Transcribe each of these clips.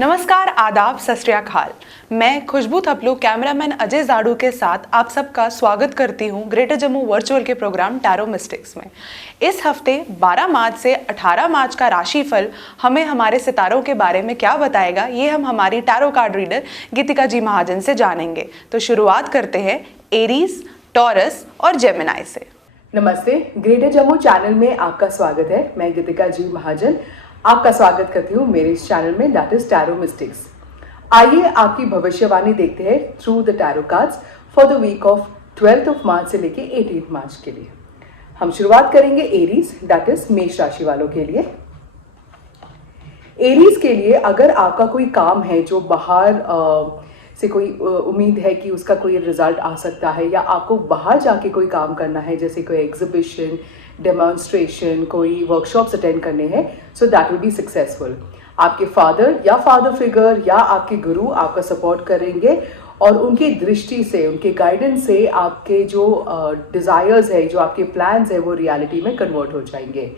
नमस्कार, आदाब, सत श्री अकाल। मैं खुशबू थपलू कैमरामैन अजय जाड़ू के साथ आप सबका स्वागत करती हूं ग्रेटर जम्मू वर्चुअल के प्रोग्राम टैरो मिस्टिक्स में। इस हफ्ते 12 मार्च से 18 मार्च का राशिफल हमें हमारे सितारों के बारे में क्या बताएगा, ये हम हमारी tarot card reader Geetika ji महाजन से जानेंगे। तो शुरुआत करते हैं एरीज, टॉरस और जेमिनाई से। नमस्ते, ग्रेटर जम्मू चैनल में आपका स्वागत है। मैं गीतिका जी महाजन आपका स्वागत करती हूँ मेरे इस चैनल में, दैट इज टैरो मिस्टिक्स। आइए आपकी भविष्यवाणी देखते हैं through the tarot cards for the week of 12 March से लेके 18 मार्च के लिए। हम शुरुआत करेंगे एरीज, दैट इज मेष राशि वालों के लिए। एरीज के लिए अगर आपका कोई काम है जो बाहर से कोई उम्मीद है कि उसका कोई रिजल्ट आ सकता है, या आपको बाहर जाके कोई काम करना है, जैसे कोई एग्जीबिशन, डेमोन्स्ट्रेशन, कोई वर्कशॉप्स अटेंड करने हैं, so that will be successful. आपके फादर या फादर फिगर या आपके गुरु आपका सपोर्ट करेंगे और उनकी दृष्टि से, उनके गाइडेंस से आपके जो डिजायर्स है, जो आपके प्लान्स है, वो रियलिटी में कन्वर्ट हो जाएंगे।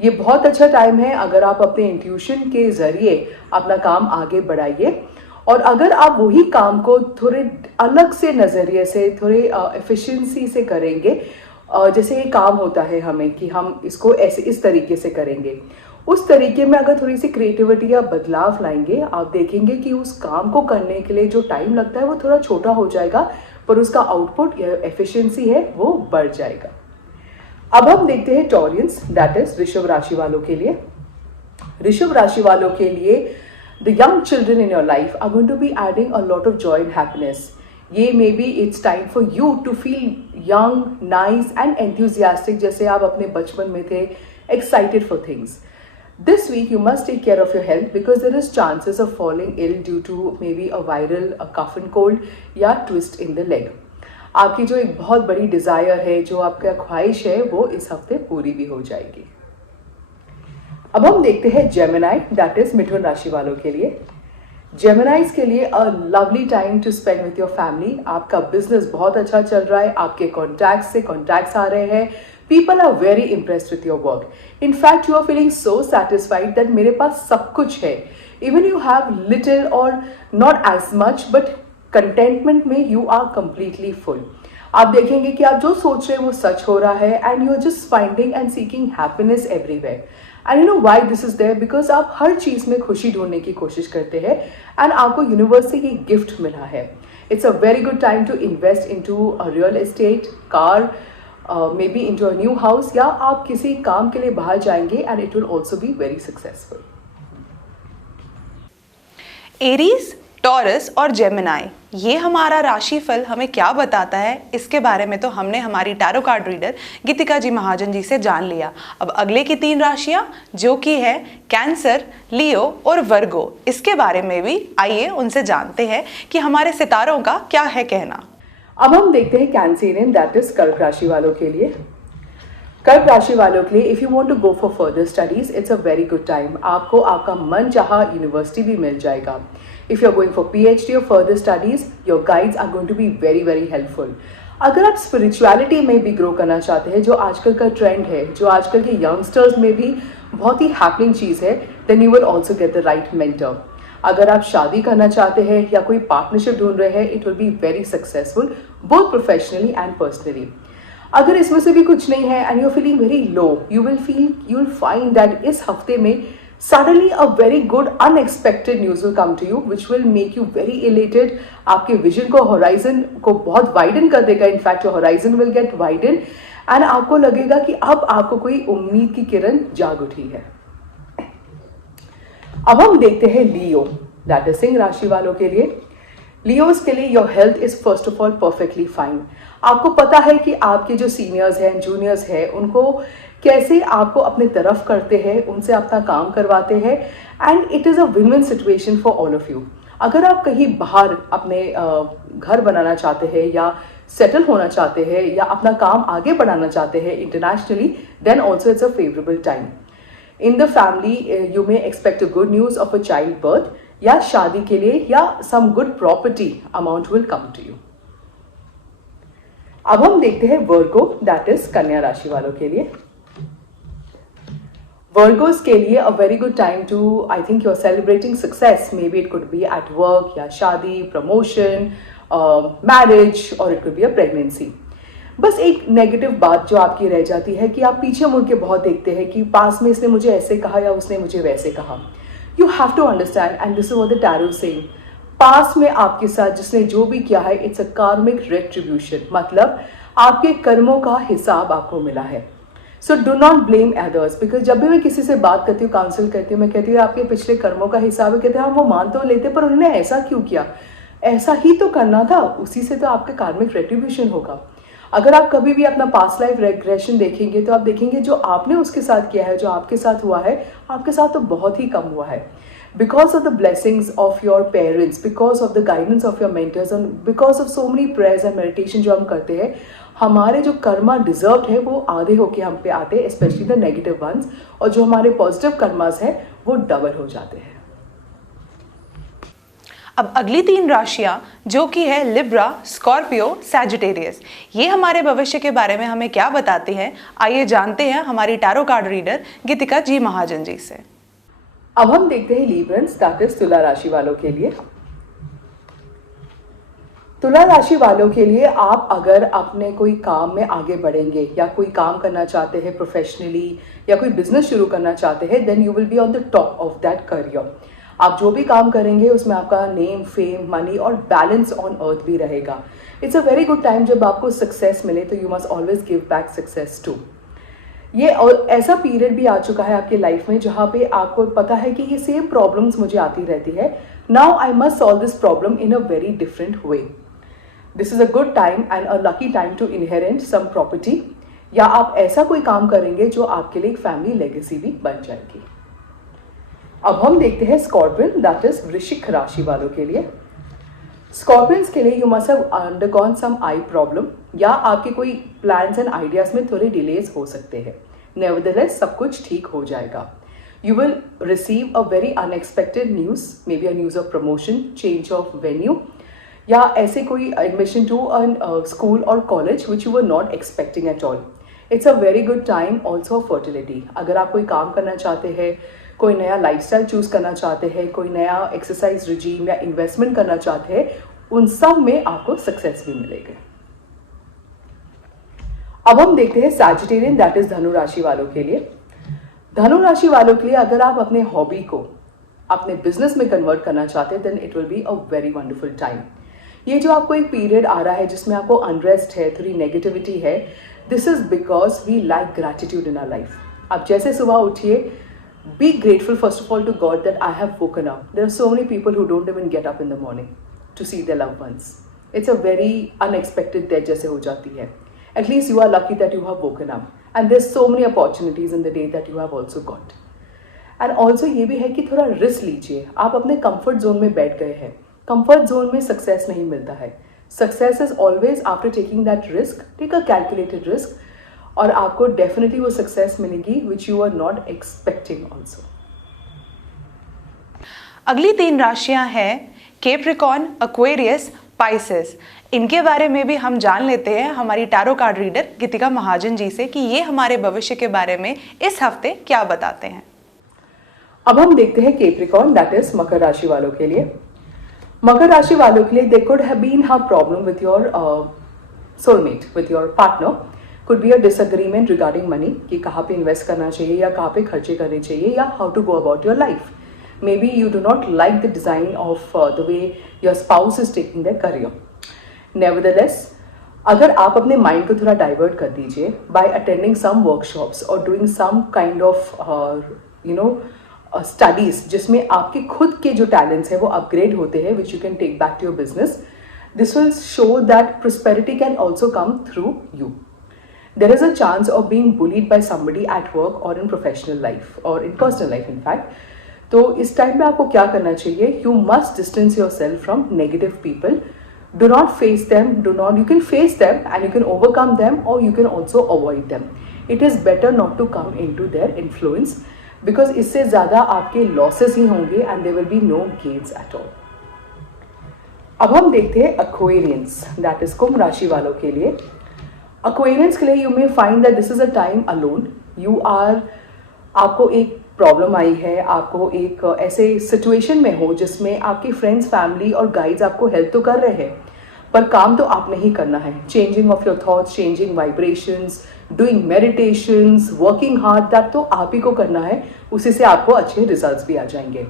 ये बहुत अच्छा टाइम है अगर आप अपने इंट्यूशन के जरिए अपना काम आगे बढ़ाइए, और अगर आप वही काम को थोड़े अलग से नज़रिए से, थोड़े एफिशिएंसी से करेंगे, जैसे ये काम होता है हमें कि हम इसको ऐसे इस तरीके से करेंगे, उस तरीके में अगर थोड़ी सी क्रिएटिविटी या बदलाव लाएंगे, आप देखेंगे कि उस काम को करने के लिए जो टाइम लगता है वो थोड़ा छोटा हो जाएगा, पर उसका आउटपुट या एफिशिएंसी है वो बढ़ जाएगा। अब हम देखते हैं टॉरियंस, दैट इज ऋषभ राशि वालों के लिए। ऋषभ राशि वालों के लिए the young children in your life are going to be adding a lot of joy and happiness. ये maybe it's time for you to feel young, nice and enthusiastic, जैसे आप अपने बचपन में थे, excited for things. This week you must take care of your health because there is chances of falling ill due to maybe a viral, a cough and cold या twist in the leg. आपकी जो एक बहुत बड़ी Dzire है, जो आपका ख्वाहिश है, वो इस हफ्ते पूरी भी हो जाएगी। अब हम देखते हैं जेमिनाई, दैट इज मिथुन राशि वालों के लिए। जेमिनाइज के लिए a lovely time to spend with your family. आपका बिजनेस बहुत अच्छा चल रहा है, आपके कॉन्टैक्ट से कॉन्टैक्ट्स आ रहे हैं, people are very impressed with your work. In fact you are feeling so satisfied that मेरे पास सब कुछ है, इवन यू हैव लिटिल और not as much, but contentment में यू आर कंप्लीटली फुल। आप देखेंगे कि आप जो सोच रहे हैं वो सच हो रहा है, and you are just finding and seeking happiness everywhere. And you know why this is there, because आप हर चीज में खुशी ढूंढने की कोशिश करते हैं, एंड आपको यूनिवर्स से ये गिफ्ट मिला है। It's a very good time to invest into a real estate, car, may be into a new house, या आप किसी काम के लिए बाहर जाएंगे and it will also be very successful. Aries, Taurus और जेमिनाई, ये हमारा राशिफल हमें क्या बताता है, इसके बारे में तो हमने हमारी tarot card reader Geetika ji Mahajan ji से जान लिया। अब अगले की 3 राशियां जो कि है कैंसर, लियो और वर्गो, इसके बारे में भी आइए उनसे जानते हैं कि हमारे सितारों का क्या है कहना। अब हम देखते हैं कैंसेरियन, दैट इज कर्क राशि वालों के लिए। कर्क राशि वालों के लिए if you want to go for further studies, it's a very good time. आपको आपका मन चाहा यूनिवर्सिटी भी मिल जाएगा। If you are going for PhD और further studies, your guides are going to be very very helpful. अगर आप स्पिरिचुअलिटी में भी ग्रो करना चाहते हैं, जो आजकल का ट्रेंड है, जो आजकल के यंगस्टर्स में भी बहुत ही हैपनिंग चीज है, then you will also get the right mentor. अगर आप शादी करना चाहते हैं या कोई पार्टनरशिप ढूंढ रहे हैं, it will be very successful both professionally and personally. अगर इसमें से भी कुछ नहीं है and you are feeling very low, you will find that इस हफ्ते में suddenly a very good unexpected news will come to you which will make you very elated. आपके विजन को, होराइजन को बहुत वाइडन कर देगा। In fact your horizon will get widen and आपको लगेगा कि अब आपको कोई उम्मीद की किरण जाग उठी है। अब हम देखते हैं लियो, दैट इज सिंह राशि वालों के लिए। लियोज के लिए your health is first of all perfectly fine. आपको पता है कि आपके जो सीनियर्स हैं, जूनियर्स हैं, उनको कैसे आपको अपने तरफ करते हैं, उनसे अपना काम करवाते हैं, and it is a win win situation for all of you. अगर आप कहीं बाहर अपने घर बनाना चाहते हैं, या सेटल होना चाहते हैं, या अपना काम आगे बढ़ाना चाहते हैं internationally, then also it's a favourable time. In the family you may expect a good news of a child birth, या शादी के लिए, या some good property amount will come to you. अब हम देखते हैं वर्गो, दैट इज कन्या राशि वालों के लिए। वर्गोस के लिए a very good time to, I think you are celebrating success, may be it could be at work या शादी, प्रमोशन, मैरिज, और it could be a pregnancy. बस एक नेगेटिव बात जो आपकी रह जाती है कि आप पीछे मुड़ के बहुत देखते हैं कि पास में इसने मुझे ऐसे कहा या उसने मुझे वैसे कहा। You have to understand, and this is what the tarot is saying, पास में आपके साथ जिसने जो भी किया है, इट्स अ कार्मिक रेट्रीब्यूशन, मतलब आपके कर्मों का हिसाब आपको मिला है। So do not blame others, because जब भी मैं किसी से बात करती हूँ, काउंसिल करती हूँ, मैं कहती हूँ आपके पिछले कर्मों का हिसाब है, कहते हैं हम वो मान तो लेते, पर उन्होंने ऐसा क्यों किया, ऐसा ही तो करना था, उसी से तो आपका कार्मिक रेट्रीब्यूशन होगा। अगर आप कभी भी अपना पास्ट लाइफ रेग्रेशन देखेंगे तो आप देखेंगे जो आपने उसके साथ किया है, जो आपके साथ हुआ है, आपके साथ तो बहुत ही कम हुआ है। Because of the blessings of your parents, because of the guidance of your mentors, and because of so many prayers and meditation जो हम करते हैं, हमारे जो कर्मा डिजर्व है वो आधे होके हम पे आते हैं, स्पेशली द नेगेटिव वंस, और जो हमारे पॉजिटिव कर्मास है वो डबल हो जाते हैं। अब अगली 3 राशियां जो कि है लिब्रा, स्कॉर्पियो, सैजिटेरियस, ये हमारे भविष्य के बारे में हमें क्या बताती हैं, आइए जानते हैं हमारी tarot card reader Geetika ji Mahajan ji से। अब हम देखते हैं लिब्रंस, दैट इज तुला राशि वालों के लिए। तुला राशि वालों के लिए आप अगर अपने कोई काम में आगे बढ़ेंगे या कोई काम करना चाहते हैं प्रोफेशनली, या कोई बिजनेस शुरू करना चाहते हैं, then you will be on the top of that career. आप जो भी काम करेंगे उसमें आपका नेम, फेम, मनी और बैलेंस ऑन अर्थ भी रहेगा। It's a very good time, जब आपको सक्सेस मिले तो you must always give back success to. ये और ऐसा पीरियड भी आ चुका है आपके लाइफ में जहाँ पे आपको पता है कि ये सेम प्रॉब्लम्स मुझे आती रहती है, now I must solve this problem in a very different way. This is a good time and a lucky time to inherit some property, या आप ऐसा कोई काम करेंगे जो आपके लिए एक फैमिली लेगेसी भी बन जाएगी। अब हम देखते हैं स्कॉर्पियन, दैट इज वृश्चिक राशि वालों के लिए। स्कॉर्पियंस के लिए you must have undergone some eye problem, या आपके कोई प्लान्स एंड आइडियाज में थोड़े डिलेज हो सकते हैं। नेवरदलेस सब कुछ ठीक हो जाएगा। You will receive a very unexpected news, may be a news of promotion, change of venue, या ऐसे कोई एडमिशन टू अ स्कूल और college which you were not expecting at all. It's a very good time also fertility. अगर आप कोई काम करना चाहते हैं, कोई नया लाइफस्टाइल चूज करना चाहते हैं, कोई नया एक्सरसाइज रिजीम या इन्वेस्टमेंट करना चाहते हैं, उन सब में आपको सक्सेस भी मिलेगा। अब हम देखते हैं सैजिटेरियन, दैट इज धनु राशि वालों के लिए। धनु राशि वालों के लिए अगर आप अपने हॉबी को अपने बिजनेस में कन्वर्ट करना चाहते हैं, then it will be a very wonderful time. ये जो आपको एक पीरियड आ रहा है जिसमें आपको अनरेस्ट है, थोड़ी नेगेटिविटी है, this is because we lack gratitude in our life. आप जैसे सुबह उठिए, be grateful first of all to God that I have woken up. There are so many people who don't even get up in the morning to see their loved ones. It's a very unexpected death जैसे हो जाती है. At least you are lucky that you have woken up. And there's so many opportunities in the day that you have also got. And also ये भी है कि थोड़ा risk लीजिए। आप अपने कंफर्ट जोन में बैठ गए हैं। कंफर्ट जोन में सक्सेस नहीं मिलता है। Success is always after taking that risk, take a calculated risk, और आपको डेफिनेटली वो सक्सेस मिलेगी which you are not expecting also. अगली 3 राशियां हैं कैप्रिकॉर्न, एक्वेरियस, पाइसेस। इनके बारे में भी हम जान लेते हैं हमारी टैरो कार्ड रीडर गीतिका महाजन जी से कि ये हमारे भविष्य के बारे में इस हफ्ते क्या बताते हैं। अब हम देखते हैं कैप्रिकॉर्न, दैट इज मकर राशि वालों के लिए। मकर राशि वालों के लिए they could have been a problem with your soulmate, with your partner. Could be a disagreement regarding money, कि कहाँ पे इन्वेस्ट करना चाहिए या कहाँ पे खर्चे करने चाहिए, या how to go about your life. May be you do not like the design of the way your spouse is taking their career. Nevertheless अगर आप अपने माइंड को थोड़ा डाइवर्ट कर दीजिए बाय अटेंडिंग सम वर्कशॉप्स और doing some kind of studies जिसमें आपके खुद के जो टैलेंट्स है वो अपग्रेड होते हैं, which you can take back to your business, this will show that prosperity can also come through you. There is a chance of being bullied by somebody at work or in professional life or in personal life in fact. तो इस time पे आपको क्या करना चाहिए? You must distance yourself from negative people. Do not face them. You can face them and you can overcome them, or you can also avoid them. It is better not to come into their influence because इससे ज़्यादा आपके losses ही होंगे and there will be no gains at all. अब हम देखते हैं Aquarians, that is कुंभ राशि वालों के लिए। Aquarians के लिए you may find that this is a time alone. You are आपको एक प्रॉब्लम आई है, आपको एक ऐसे सिचुएशन में हो जिसमें आपके फ्रेंड्स, फैमिली और गाइड्स आपको हेल्प तो कर रहे हैं, पर काम तो आपने ही करना है. Changing of your thoughts, changing vibrations, doing meditations, working hard, that तो आप ही को करना है. उसी से आपको अच्छे रिजल्ट्स भी आ जाएंगे.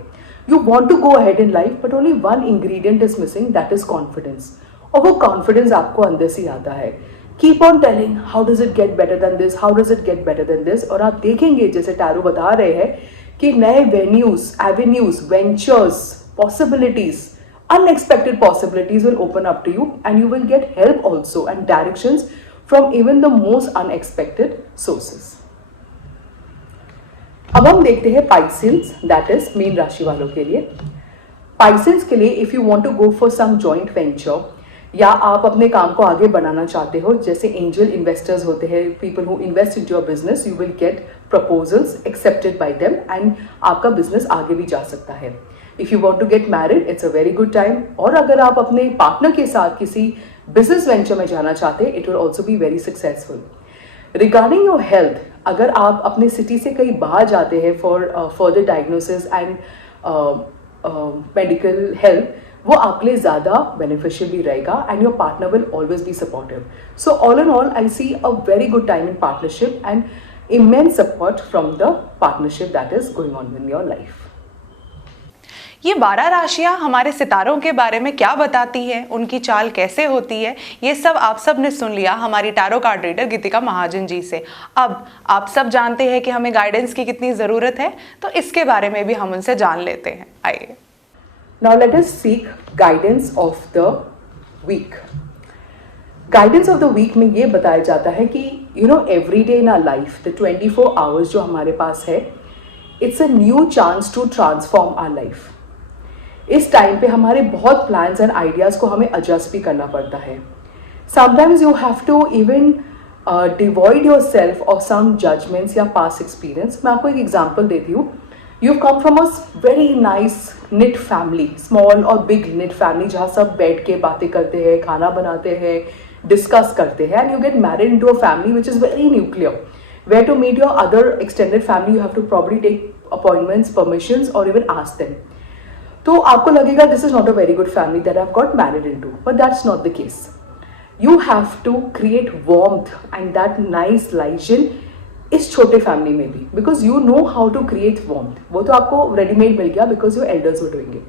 You want to go ahead in life, but only one ingredient is missing, that is confidence. और वो कॉन्फिडेंस आपको अंदर से आता है. Keep on telling how does it get better than this, how does it get better than this. और आप देखेंगे, जैसे टैरो बता रहे हैं, कि नए venues, avenues, ventures, possibilities, unexpected possibilities will open up to you, and you will get help also and directions from even the most unexpected sources. अब हम देखते हैं Pisces, that is मीन राशि वालों के लिए. Pisces के लिए if you want to go for some joint venture, या आप अपने काम को आगे बढ़ाना चाहते हो, जैसे एंजल इन्वेस्टर्स होते हैं, people who invest in your business, you will get proposals accepted by them and आपका बिजनेस आगे भी जा सकता है. If you want to get married, it's a very good time. और अगर आप अपने पार्टनर के साथ किसी बिजनेस वेंचर में जाना चाहते हैं, it will also be very successful. Regarding your health, अगर आप अपने सिटी से कहीं बाहर जाते हैं for further diagnosis and medical help, वो आपके लिए ज़्यादा बेनिफिशियल भी रहेगा, and your partner will always be supportive. So all in all, I see a very good time in partnership and immense support from the partnership that is going on in your life. ये 12 राशियां हमारे सितारों के बारे में क्या बताती है, उनकी चाल कैसे होती है, ये सब आप सब ने सुन लिया हमारी टैरो कार्ड रीडर गीतिका महाजन जी से. अब आप सब जानते हैं कि हमें गाइडेंस की कितनी ज़रूरत है, तो इसके बारे में भी हम उनसे जान लेते हैं. आइए. Now let us seek guidance of the week. Guidance of the week में ये बताया जाता है कि every day in our life, the 24 hours जो हमारे पास है, it's a new chance to transform our life. इस टाइम पे हमारे बहुत प्लान्स एंड आइडियाज़ को हमें एडजस्ट भी करना पड़ता है. Sometimes you have to even devoid yourself of some judgements या पास्ट एक्सपीरियंस. मैं आपको एक एग्जाम्पल देती हूँ. You come from a very nice knit family, small और बिग निट फैमिली, जहाँ सब बैठ के बातें करते हैं, खाना बनाते हैं, डिस्कस करते हैं, and you get married into a family which is very nuclear. Where to meet your other extended family, you have to probably take appointments, permissions और इवन आस्क देम. तो आपको लगेगा this is not a very good family that I have got married into, but that's not the case. You have to create warmth and that nice liaison इस छोटे family में भी, because you know how to create warmth. वो तो आपको readymade मिल गया because your elders were doing it.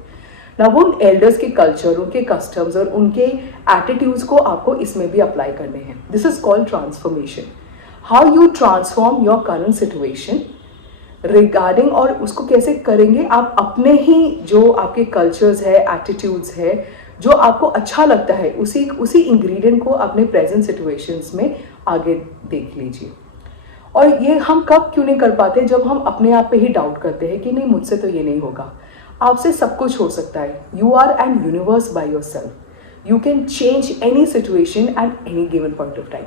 ना वो एल्डर्स के कल्चर, उनके कस्टम्स और उनके एटीट्यूड्स को आपको इसमें भी अप्लाई करने हैं. This is called transformation. How you transform your current situation regarding, और उसको कैसे करेंगे आप अपने ही जो आपके कल्चर्स है, एटीट्यूड्स है, जो आपको अच्छा लगता है, उसी इंग्रेडिएंट को अपने प्रेजेंट सिचुएशंस में आगे देख लीजिए. और ये हम कब क्यों नहीं कर पाते, जब हम अपने आप पे ही डाउट करते हैं कि नहीं, मुझसे तो ये नहीं होगा. आपसे सब कुछ हो सकता है. You are an universe by yourself. You can change any situation at any given point of time.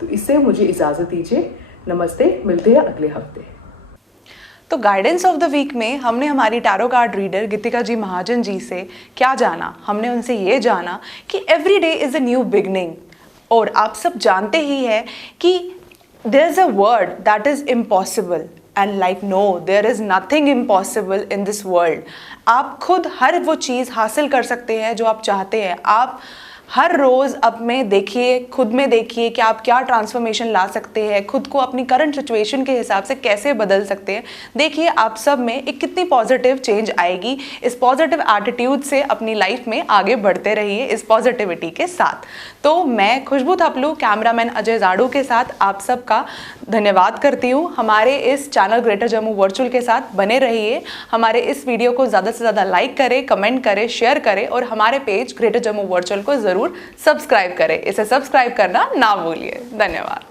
तो इससे मुझे इजाज़त दीजिए. नमस्ते, मिलते हैं अगले हफ्ते. तो गाइडेंस ऑफ द वीक में हमने हमारी tarot card reader Geetika ji Mahajan ji से क्या जाना. हमने उनसे ये जाना कि every day is a new beginning. और आप सब जानते ही हैं कि there is a word that is impossible, and like no, there is nothing impossible in this world. आप खुद हर वो चीज़ हासिल कर सकते हैं जो आप चाहते हैं. आप हर रोज़ अपने देखिए, खुद में देखिए कि आप क्या ट्रांसफॉर्मेशन ला सकते हैं, खुद को अपनी करंट सिचुएशन के हिसाब से कैसे बदल सकते हैं. देखिए आप सब में एक कितनी पॉजिटिव चेंज आएगी. इस पॉजिटिव एटीट्यूड से अपनी लाइफ में आगे बढ़ते रहिए इस पॉजिटिविटी के साथ. तो मैं खुशबू थपलू, कैमरामैन अजय जाड़ू के साथ आप सबका धन्यवाद करती हूँ. हमारे इस चैनल ग्रेटर जम्मू वर्चुअल के साथ बने रहिए. हमारे इस वीडियो को ज़्यादा से ज़्यादा लाइक करें, कमेंट करें, शेयर करें, और हमारे पेज ग्रेटर जम्मू वर्चुअल को ज़रूर सब्सक्राइब करें. इसे सब्सक्राइब करना ना भूलिए. धन्यवाद.